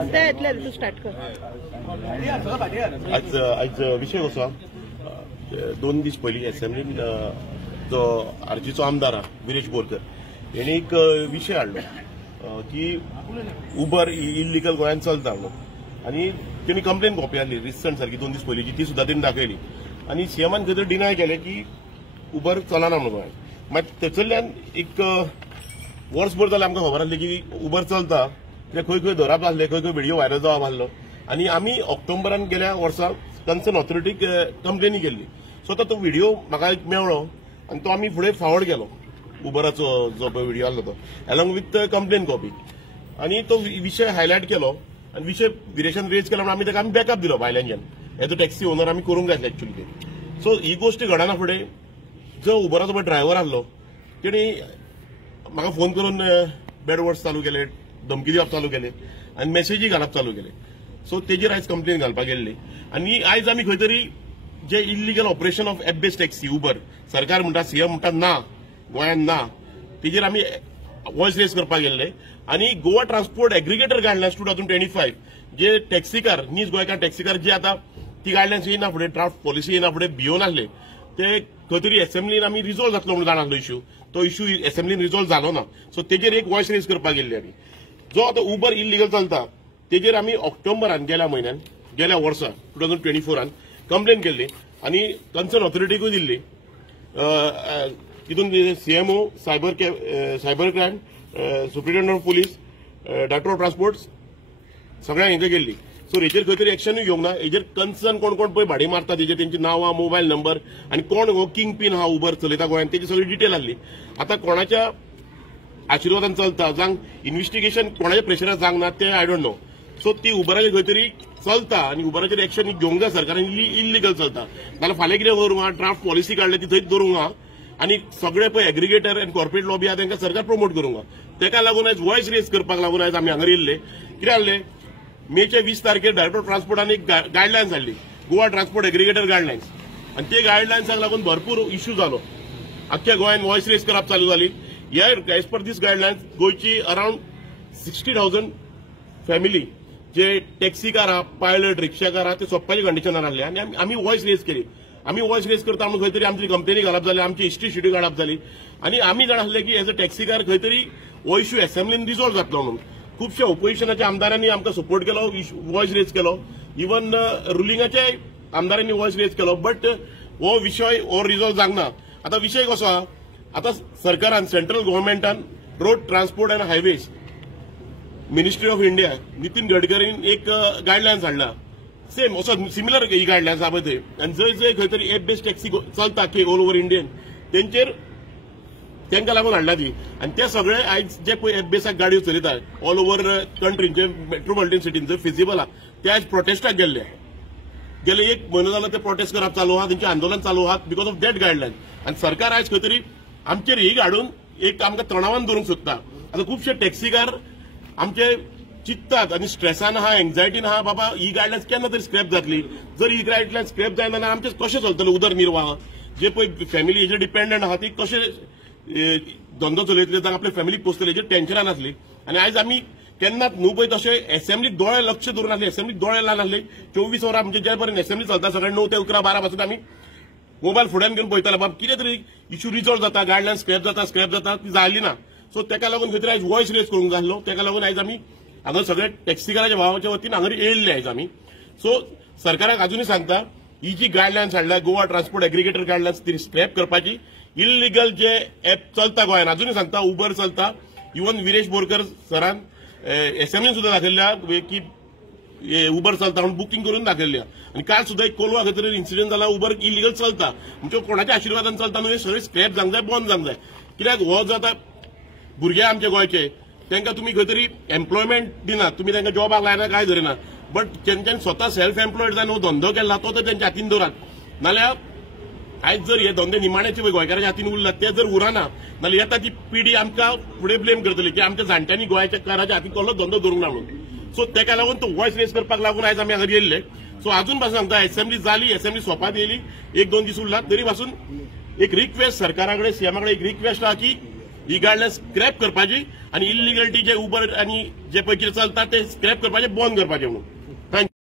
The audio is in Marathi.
स्टार्ट कर। आज विषय कसो 2 दीस पयलीं असेंब्लीन जो आरजीचो आमदार विरेश बोरकर हेणे एक विषय हाडलो की उबर इल्लीगल गोंयांत चलता म्हणून आनी तेणी कंप्लेन कॉपी हाडली रिसंट सारकी 2 दीस पयलींची ती सुद्दां तेणी दाखयली आनी सीएमान खंय तरी डिनाय केलें की उबर चलना म्हणून गोंयांत। मागीर थंयसरल्यान एक वर्सभर जालें आमकां खबर आसली की उबर चलता ते खंय खंय धरप आसले खंय खंय व्हिडिओ व्हायरल जावप आसलो आनी आमी ऑक्टोबरान गेल्या वर्सा कन्सर्न ऑथॉरिटीक कंप्लेनी केल्ली। सो तो व्हिडिओ म्हाका मेळ्ळो आनी तो आमी फुडें फॉरवर्ड केलो उबराचो जो पळय व्हिडिओ आसलो तो अलॉंग विथ कंप्लेन कॉपी आनी तो विशय हायलायट केलो आनी विशय विरेशान रेज केलो म्हणून आमी ताका बॅकअप दिलो भायल्यानच्यान एज अ टॅक्सी ओनर आमी करूंक जाय एक्चुअली ते। सो ही गोष्ट घडना फुडें जो उबराचो पळय ड्रायव्हर आसलो तेणी म्हाका फोन करून बॅड वर्ड्स चालू केले धमकी दिवप चालू केले आनी मेसेजी घालप चालू केले। सो तेजेर आयज कंप्लेन घालपाक गेल्ली आनी आयज आमी खंय तरी जे illegal operation of app based taxi Uber सरकार म्हणटा सीएम म्हणटा ना गोंयांत ना तेजेर आमी वॉयस रेज करपाक गेल्ले आनी गोवा ट्रान्सपोर्ट एग्रिगेटर गायडलायन्स 2025 जे टॅक्सीकार नीज गोंयकार टॅक्सीकार जे आता ती गायडलायन्स येयना फुडें ड्राफ्ट पॉलिसी येयना फुडें भियोन आसले ते खंय तरी असेंब्लीन आमी रिजॉल्व जातलो म्हणून जाणासलो इश्यू तो इश्यू असेंब्लीन रिजॉल्व जालो ना। सो तेजेर एक वॉयस रेज करपाक गेल्ली आमी जो आता उबर इल्लीगल चलता तेजेर आमी ऑक्टोबरान गेल्या म्हयन्यान गेल्या वर्सा 2024 कंप्लेन केल्ली आनी कन्सर्न ऑथॉरिटीकूय दिल्ली तितून CMO cyber crime superintendent of police director of transport सगळ्यांक हेंका गेल्ली। सो हेचेर खंय तरी एक्शनूय घेवंक ना हेचेर कन्सर्न कोण कोण पळय भाडी मारता तेजेर तेंची नांवां मोबायल नंबर आनी कोण हो किंग पिन हा उबर चलयता गोंयांत तेजी सगळी डिटेल आसली। आतां कोणाच्या आशिर्वादान चलता जांक इन्व्हेस्टिगेशन कोणाच्या प्रेशरार जावंक ना ते आय डोंट नो। सो ती उबराची खंय तरी चलता आनी उबराचेर एक्शन घेवंक जाय सरकारान इल्लीगल चलता नाल्यार फाल्यां कितें करूंक हा ड्राफ्ट पॉलिसी काडली ती थंयच दवरूंक हा आनी सगळे पळय एग्रिगेटर आनी कॉर्पोरेट लॉबी आहा तांकां सरकार प्रमोट करूंक हा। तेका लागून आयज वॉयस रेज करपाक लागून आयज आमी हांगा येयल्ले कितें जाल्लें मेच्या 20 तारखेर डायरेक्टर ऑफ ट्रान्सपोर्टान एक गायडलायन्स हाडली गोवा ट्रान्सपोर्ट एग्रिगेटर गायडलायन्स आनी ते गायडलायन्साक लागून भरपूर इश्यू जालो आख्ख्या गोंयांत वॉयस रेज करप चालू जाली। एज पर दीस गायडलायन्स गोंयची अराउंड 60,000 फॅमिली जे टॅक्सीकार आहा पायलट रिक्षाकार आहा ते सोंपपाच्या कंडिशनार आसले आनी आमी वॉयस रेज केली। आमी वॉयस रेज करता म्हणून खंय तरी आमची कंप्लेनी घालप जाली आमची हिस्ट्री शिटी काडप जाली आनी आमी जाण आसले की एज अ टॅक्सीकार खंय तरी हो इश्यू असेंब्लीन रिजॉल्व जातलो म्हणून खुबश्या ओपोजिशनाच्या आमदारांनी आमकां सपोर्ट केलो वॉयस रेज केलो इवन रुलिंगाच्या आमदारांनी वॉयस रेज केलो बट हो विशय हो रिजॉल्व जावंक ना। आतां विशय कसो आहा आता सरकारान सेंट्रल गव्हर्नमेंटान road transport and highways ministry of India Nitin गडकरीन एक गायडलायन्स हाडला सेम असो सिमिलर ही गायडलायन्स आहा पळय आनी जंय जंय खंय तरी एप बेस्ड टॅक्सी चलता की ऑल ओव्हर इंडियन तेंचेर तांकां लागून हाडला ती आनी ते सगळे आयज जे पळय एप बेसाक गाडयो चलयता ऑल ओव्हर कंट्रीन जे मेट्रोपॉलिटन सिटीन जंय फिजिबल आहा ते आयज प्रोटेस्टाक गेले एक म्हयनो जालो ते प्रोटेस्ट करप चालू आहा तेंचें आंदोलन चालू आहा बिकॉज ऑफ दॅट गायडलायन आनी सरकार आयज खंय तरी आमचेर ही हाडून एक आमकां तणावान धरूंक सोदता। आतां खुबशे टॅक्सीकार आमचे चिंततात आनी स्ट्रेसान आहा एन्झायटीन आहा बाबा ही गायडलायन्स केन्ना तरी स्क्रॅप जातली जर ही गायडलायन्स स्क्रॅप जायना जाल्यार आमचें कशें चलतलें उदरनिर्वाह जे पळय फॅमिली हेजेर डिपेंडंट आहा ती कशें धंदो चलयतले जावं आपल्या फॅमिलीक पोसतले हेजेर टेन्शनान आसली आनी आयज आमी केन्नाच न्हू पळय तशें असेंब्लीक दोळे लक्ष दवरून आसले असेंब्लीक दोळे लावन आसले 24 वरां म्हणजे जे पर्यंत असेंब्ली चलता सकाळी 9 ते 11 12 पासून आमी मोबायल फुड्यान घेवन पळयताले बाबा कितें तरी इश्यू रिजॉल्व जाता गायडलायन स्क्रॅप जाता ती जाली ना। सो तेका लागून खंय तरी आयज वॉयस रेज करूंक जाय आसलो तेका लागून आयज आमी हांगा सगळे टॅक्सीकाराच्या भावाच्या वतीन हांगा येयल्ले आयज आमी। सो सरकाराक अजुनूय सांगता ही जी गायडलायन्स हाडल्या गोवा ट्रान्सपोर्ट एग्रिगेटर गायडलायन्स ती स्क्रॅप करपाची इल्लीगल जे एप चलता गोंयांत अजुनूय सांगता उबर चलता इवन विरेश बोरकर सरान असेंब्लीन सुद्दां दाखयल्ल्या की उबर चलता म्हणून बुकींग करून दाखयल्ली आनी काल सुद्दां एक कोलवा खंय तरी इन्सिडेंट जाला उबर इल्लीगल चलता म्हणजे कोणाच्या आशिर्वादान चलता न्हू हे सगळे स्क्रॅप जावंक जाय बंद जावंक जाय। कित्याक हो जो आतां भुरगे आमचे गोंयचे तांकां तुमी खंय तरी एम्प्लॉयमेंट दिनात तुमी तांकां जॉबाक लायना काय धरिना बट जेंच्यानी स्वता सेल्फ एम्प्लॉयड जावन हो धंदो केला तो तर तेंच्या हातीन दवरात नाल्यार आयज जर हे धंदे निमाण्याचे गोंयकारांच्या हातीन उरलात ते जर उरना नाल्यार येता ती पिढी आमकां फुडें ब्लेम करतली की आमच्या जाणट्यांनी गोंयच्या काराच्या हातीन कसलो धंदो दवरूंक ना म्हणून। सो तेका लागून तो वॉयस रेज करपाक लागून आयज आमी हांगा येयल्ले। सो अजून पासून सांगता असेंब्ली जाली असेंब्ली सोंपात येयली 1-2 दीस उरला तरी पासून एक रिक्वेस्ट सरकारा कडेन सीएमा कडेन एक रिक्वेस्ट आहा की ही गायडलायन स्क्रॅप करपाची आणि इलिगॅलिटी जे उबर आणि जे पयशे चलता ते स्क्रॅप करपाचे बंद करपाचे म्हणून.